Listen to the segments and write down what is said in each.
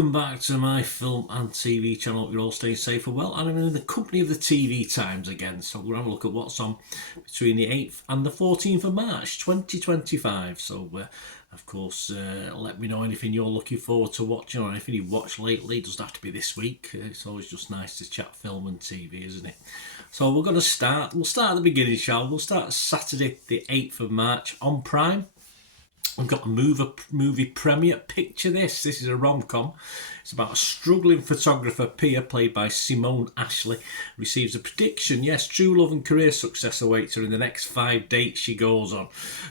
Welcome back to my film and TV channel. You're all staying safe and well, and I'm in the company of the TV Times again. So we're having a look at what's on between the 8th and the 14th of March 2025. So of course, let me know anything you're looking forward to watching or anything you've watched lately. It doesn't have to be this week. It's always just nice to chat film and TV, isn't it? So we're going to start. We'll start at the beginning, shall we? We'll start Saturday the 8th of March on Prime. We've got a movie premiere. Picture this. This is a rom-com. It's about a struggling photographer, Pia, played by Simone Ashley, receives a prediction. Yes, true love and career success awaits her in the next 5 dates she goes on.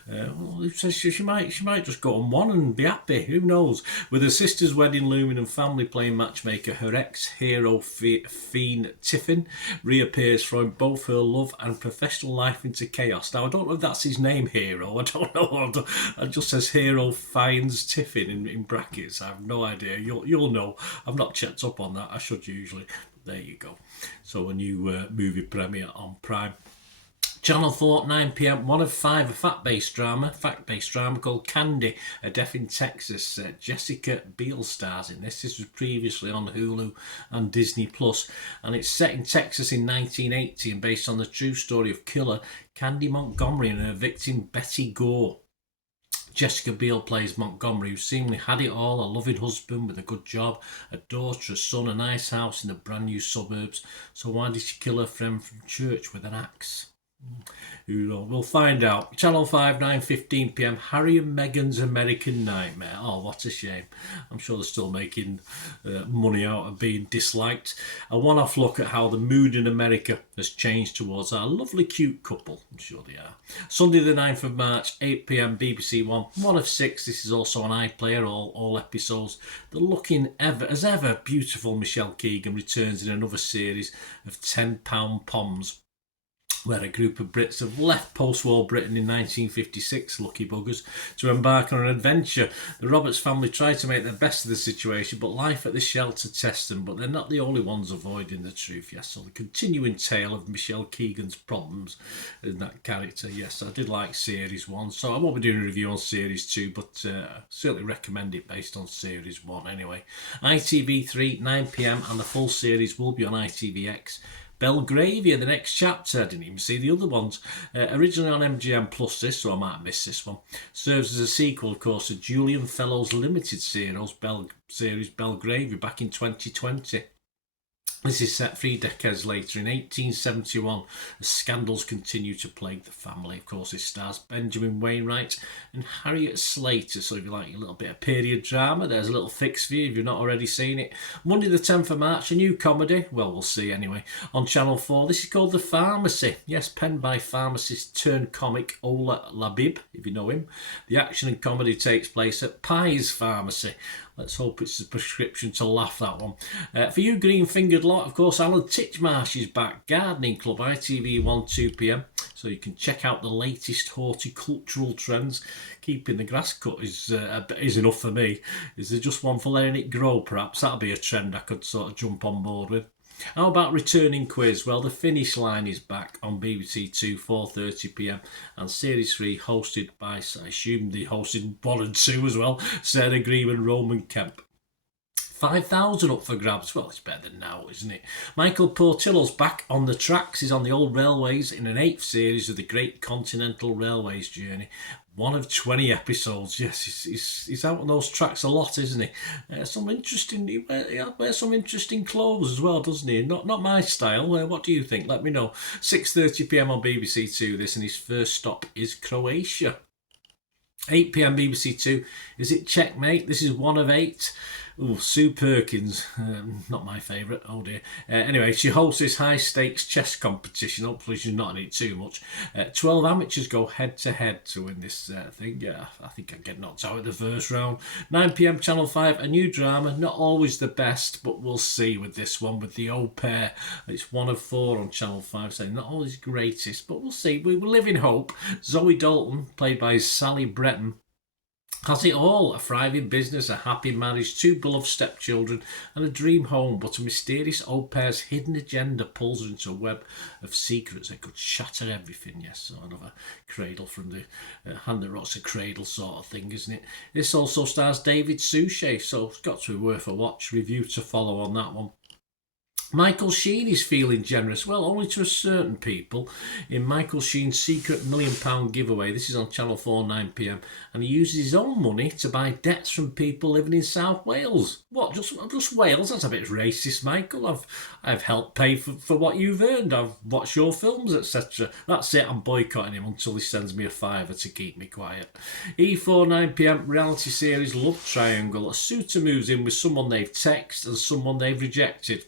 Well, she might just go on one and be happy. Who knows? With her sister's wedding looming and family playing matchmaker, her ex-hero fiend Tiffin reappears, throwing both her love and professional life into chaos. Now, I don't know if that's his name, Hero. I don't know. It just says Hero finds Tiffin in brackets. I have no idea. You'll know. I've not checked up on that. I should usually. But there you go. So a new movie premiere on Prime. Channel 4, 9 p.m, 1 of 5, a fact-based drama called Candy, a death in Texas. Jessica Biel stars in this. This was previously on Hulu and Disney Plus, and it's set in Texas in 1980 and based on the true story of killer Candy Montgomery and her victim Betty Gore. Jessica Biel plays Montgomery, who seemingly had it all: a loving husband with a good job, a daughter, a son, a nice house in the brand new suburbs. So why did she kill her friend from church with an axe? Who knows? We'll find out. Channel 5, 9:15 p.m, Harry and Meghan's American Nightmare. Oh, what a shame. I'm sure they're still making money out of being disliked. A one-off look at how the mood in America has changed towards our lovely cute couple. I'm sure they are. Sunday the 9th of March, 8 p.m, BBC One, 1 of 6. This is also on iPlayer, all episodes. The looking as ever beautiful Michelle Keegan returns in another series of 10 Pound Poms, where a group of Brits have left post-war Britain in 1956, lucky buggers, to embark on an adventure. The Roberts family try to make the best of the situation, but life at the shelter tests them. But they're not the only ones avoiding the truth. Yes, so the continuing tale of Michelle Keegan's problems in that character. Yes, I did like Series 1, so I won't be doing a review on Series 2, but certainly recommend it based on Series 1 anyway. ITV3, 9 p.m, and the full series will be on ITVX. Belgravia, the next chapter. I didn't even see the other ones. Originally on MGM Plus, this, so I might miss this one. Serves as a sequel, of course, to Julian Fellowes' limited series Belgravia back in 2020. This is set 3 decades later in 1871 as scandals continue to plague the family. Of course, it stars Benjamin Wainwright and Harriet Slater. So if you like a little bit of period drama, there's a little fix for you if you've not already seen it. Monday the 10th of March, a new comedy. Well, we'll see anyway. On Channel 4, this is called The Pharmacy. Yes, penned by pharmacist turned comic Ola Labib, if you know him. The action and comedy takes place at Pye's Pharmacy. Let's hope it's a prescription to laugh, that one. For you green-fingered lot, of course, Alan Titchmarsh is back. Gardening Club, ITV1, 2 p.m. So you can check out the latest horticultural trends. Keeping the grass cut is enough for me. Is there just one for letting it grow, perhaps? That'll be a trend I could sort of jump on board with. How about returning quiz? Well, The Finish Line is back on BBC 2, 4:30 p.m. and Series 3 hosted by, I assume they hosted 1 and 2 as well, Sarah Green and Roman Kemp. 5,000 up for grabs. Well, it's better than now, isn't it? Michael Portillo's back on the tracks. He's on the old railways in an 8th series of the Great Continental Railways journey. 1 of 20 episodes. Yes, he's out on those tracks a lot, isn't he? He wears some interesting clothes as well, doesn't he? Not my style. What do you think? Let me know. 6:30 p.m. on BBC 2, this, and his first stop is Croatia. 8 p.m. BBC 2, is it Checkmate? This is 1 of 8. Oh, Sue Perkins, not my favourite, oh dear. Anyway, she hosts this high-stakes chess competition. Hopefully she's not in it too much. 12 amateurs go head-to-head to win this thing. Yeah, I think I get knocked out in the first round. 9 p.m, Channel 5, a new drama. Not always the best, but we'll see with this one, with the au pair. It's 1 of 4 on Channel 5, so not always greatest, but we'll see. We live in hope. Zoe Dalton, played by Sally Bretton, Has it all: a thriving business, a happy marriage, two beloved stepchildren, and a dream home. But a mysterious au pair's hidden agenda pulls her into a web of secrets that could shatter everything. Yes, sort of a cradle from the hand that rots a cradle sort of thing, isn't it? This also stars David Suchet, so it's got to be worth a watch. Review to follow on that one. Michael Sheen is feeling generous. Well, only to a certain people. In Michael Sheen's secret £1 million giveaway, this is on Channel 4, 9 p.m, and he uses his own money to buy debts from people living in South Wales. What, just Wales? That's a bit racist, Michael. I've helped pay for what you've earned. I've watched your films, etc. That's it. I'm boycotting him until he sends me a fiver to keep me quiet. E4, 9 p.m, reality series Love Triangle. A suitor moves in with someone they've texted and someone they've rejected.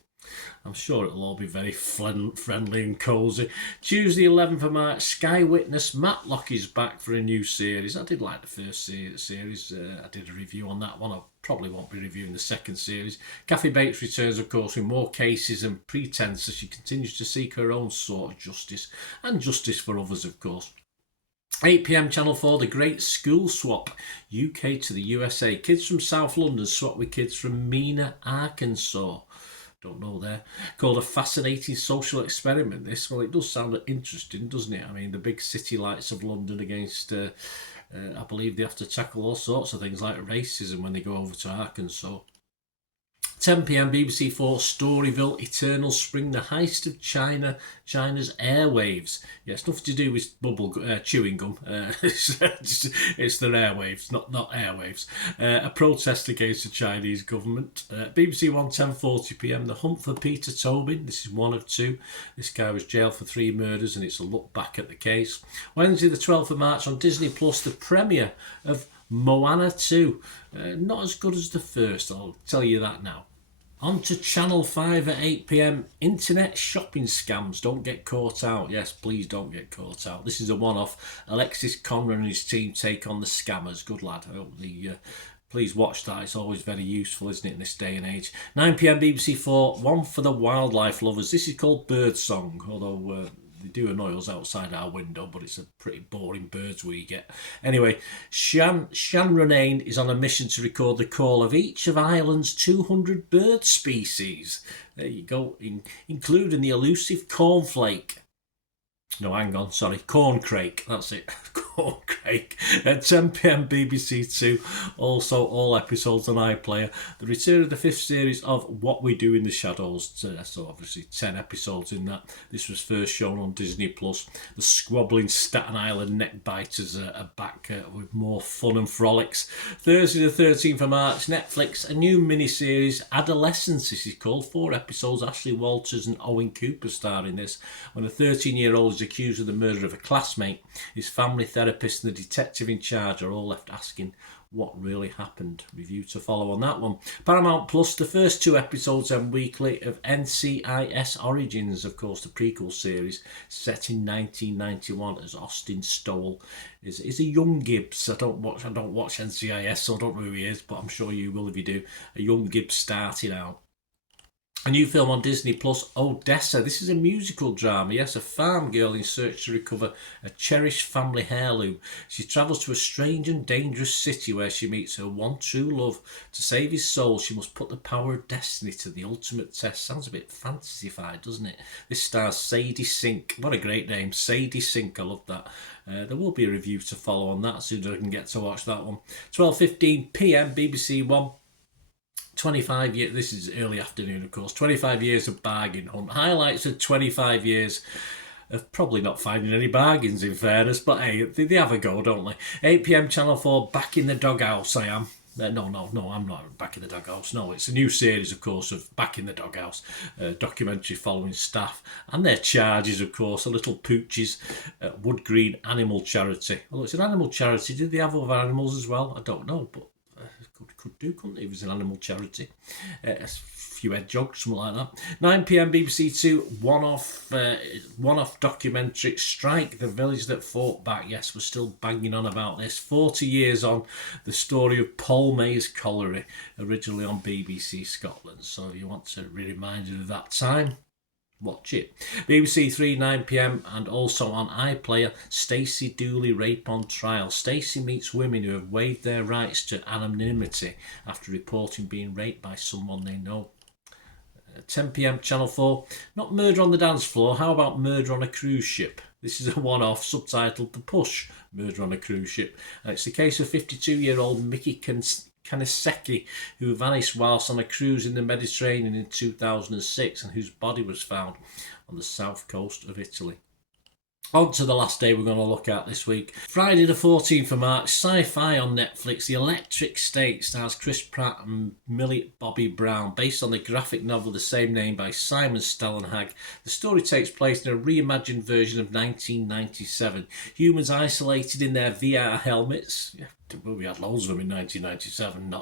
I'm sure it'll all be very friendly and cosy. Tuesday 11th of March, Sky Witness Matlock is back for a new series. I did like the first series. I did a review on that one. I probably won't be reviewing the second series. Kathy Bates returns, of course, with more cases and pretense as she continues to seek her own sort of justice, and justice for others, of course. 8 p.m, Channel 4, The Great School Swap, UK to the USA. Kids from South London swap with kids from Mena, Arkansas. Don't know there. Called a fascinating social experiment, this. Well, it does sound interesting, doesn't it? I mean, the big city lights of London against, I believe they have to tackle all sorts of things like racism when they go over to Arkansas. 10 p.m, BBC 4, Storyville, Eternal Spring, the heist of China's airwaves. Yeah, it's nothing to do with chewing gum. It's their airwaves, not airwaves. A protest against the Chinese government. BBC 1, 10:40 p.m, The Hunt for Peter Tobin. This is one of two. This guy was jailed for 3 murders, and it's a look back at the case. Wednesday the 12th of March on Disney Plus, the premiere of Moana 2. Not as good as the first, I'll tell you that now. On to Channel 5 at 8 p.m. Internet shopping scams. Don't get caught out. Yes, please don't get caught out. This is a one-off. Alexis Conran and his team take on the scammers. Good lad. I hope please watch that. It's always very useful, isn't it, in this day and age. 9 p.m. BBC 4, one for the wildlife lovers. This is called Birdsong, although they do annoy us outside our window, but it's a pretty boring birds we get. Anyway, Shan Ronayne is on a mission to record the call of each of Ireland's 200 bird species. There you go, including the elusive cornflake. No, hang on, sorry, corncrake, that's it. Corncrake. At 10 p.m, BBC 2, also all episodes on iPlayer. The return of the 5th series of What We Do in the Shadows. So obviously 10 episodes in that. This was first shown on Disney Plus. The squabbling Staten Island neckbiters are back with more fun and frolics. Thursday the 13th of March, Netflix, a new miniseries, Adolescence, this is called. 4 episodes, Ashley Walters and Owen Cooper star in this. When a 13-year-old is accused of the murder of a classmate, his family therapist and the detective in charge are all left asking what really happened. Review to follow on that one. Paramount Plus, the first 2 episodes and weekly of NCIS Origins, of course, the prequel series set in 1991 as Austin Stowell is a young Gibbs. I don't watch NCIS, so I don't know who he is, but I'm sure you will if you do. A young Gibbs starting out. A new film on Disney Plus, Odessa. This is a musical drama. Yes, a farm girl in search to recover a cherished family heirloom. She travels to a strange and dangerous city where she meets her one true love. To save his soul, she must put the power of destiny to the ultimate test. Sounds a bit fantasyfied, doesn't it? This stars Sadie Sink. What a great name, Sadie Sink. I love that. There will be a review to follow on that as soon as I can get to watch that one. 12:15 p.m, BBC 1. 25 years, this is early afternoon, of course. 25 years of bargain hunt. Highlights of 25 years of probably not finding any bargains, in fairness, but hey, they have a go, don't they? 8 p.m, Channel 4, Back in the Doghouse, I am. No, I'm not Back in the Doghouse. No, it's a new series, of course, of Back in the Doghouse, documentary following staff and their charges, of course, the little pooches at Wood Green Animal Charity. Well, it's an animal charity. Did they have other animals as well? I don't know, but could do, couldn't it? It was an animal charity. A few hedgehogs, something like that. 9 p.m, BBC 2, one-off documentary, Strike, the Village That Fought Back. Yes, we're still banging on about this. 40 years on, the story of Paul May's colliery, originally on BBC Scotland. So if you want to be reminded of that time, watch it. BBC 3, 9 p.m, and also on iPlayer, Stacey Dooley rape on trial. Stacey meets women who have waived their rights to anonymity after reporting being raped by someone they know. 10 p.m, Channel 4, not Murder on the Dance Floor, how about Murder on a Cruise Ship? This is a one-off subtitled The Push, Murder on a Cruise Ship. And it's the case of 52-year-old Mickey Kanisecki, who vanished whilst on a cruise in the Mediterranean in 2006 and whose body was found on the south coast of Italy. On to the last day we're going to look at this week. Friday the 14th of March, sci-fi on Netflix. The Electric State stars Chris Pratt and Millie Bobby Brown, based on the graphic novel the same name by Simon Stellenhag. The story takes place in a reimagined version of 1997. Humans isolated in their VR helmets. Well, we had loads of them in 1997,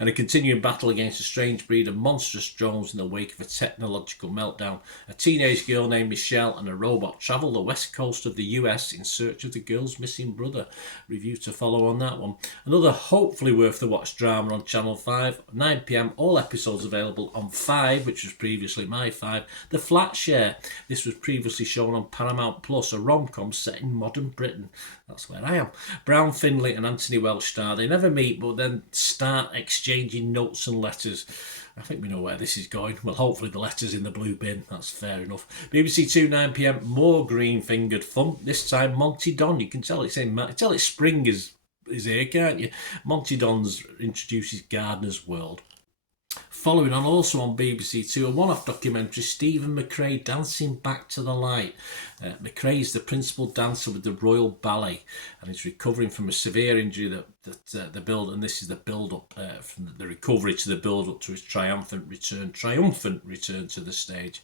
and a continuing battle against a strange breed of monstrous drones in the wake of a technological meltdown. A teenage girl named Michelle and a robot travel the west coast of the US in search of the girl's missing brother. Review to follow on that one. Another hopefully worth the watch drama on Channel 5, 9 p.m, all episodes available on 5, which was previously my 5. The Flat Share. This was previously shown on Paramount Plus, a rom-com set in modern Britain. That's where I am. Brown Finlay and Anthony Welsh star. They never meet, but then start exchanging notes and letters. I think we know where this is going. Well, hopefully the letters in the blue bin. That's fair enough. BBC 2, 9 p.m, more green-fingered fun. This time Monty Don. You can tell it's spring is here, can't you? Monty Don's introduces Gardener's World. Following on, also on BBC 2, a one-off documentary, Stephen McRae, Dancing Back to the Light. McRae is the principal dancer with the Royal Ballet, and he's recovering from a severe injury and this is the build-up from the recovery to the build-up to his triumphant return to the stage.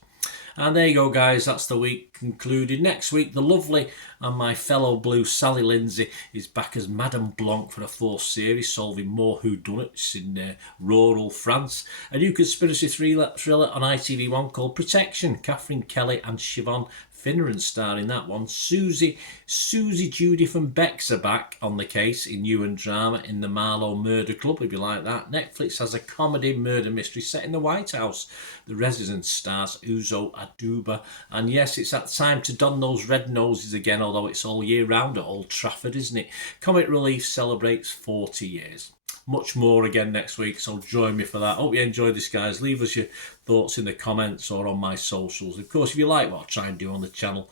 And there you go, guys, that's the week concluded. Next week, the lovely and my fellow blue Sally Lindsay is back as Madame Blanc for a fourth series, solving more whodunits in rural France. A new conspiracy thriller on ITV1 called Protection. Catherine Kelly and Siobhan Finneran star in that one. Susie, Judith and Bex are back on the case in new and drama in the Marlowe Murder Club, if you like that. Netflix has a comedy murder mystery set in the White House. The Resident stars Uzo Aduba. And yes, it's that time to don those red noses again, although it's all year round at Old Trafford, isn't it? Comic Relief celebrates 40 years. Much more again next week, so join me for that. Hope you enjoyed this, guys. Leave us your thoughts in the comments or on my socials. Of course, if you like what I try and do on the channel,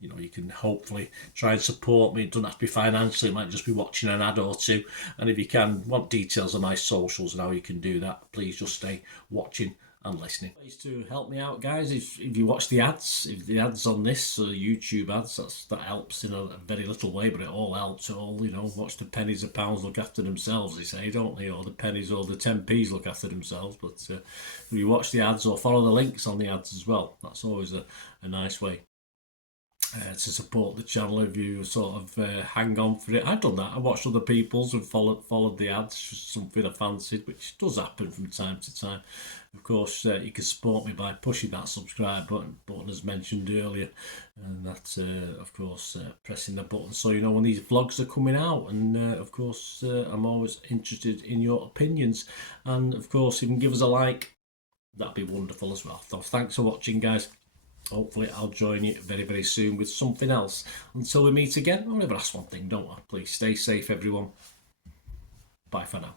you can hopefully try and support me. It doesn't have to be financially, it might just be watching an ad or two. And if you want details of my socials and how you can do that, please just stay watching and listening. Ways to help me out, guys, if you watch the ads, if the ads on this YouTube ads, that helps in a very little way, but it all helps. It all, watch the pennies and pounds look after themselves, they say, don't they? Or the pennies or the 10p's look after themselves. But if you watch the ads or follow the links on the ads as well, that's always a nice way to support the channel. If you sort of hang on for it. I've done that. I watched other people's and followed the ads, just something I fancied, which does happen from time to time. Of course, you can support me by pushing that subscribe button as mentioned earlier, and that's of course pressing the button so you know when these vlogs are coming out. And of course I'm always interested in your opinions, and of course if you can give us a like, that'd be wonderful as well. So thanks for watching, guys. Hopefully I'll join you very, very soon with something else. Until we meet again, I'll never ask one thing, don't I? Please stay safe, everyone. Bye for now.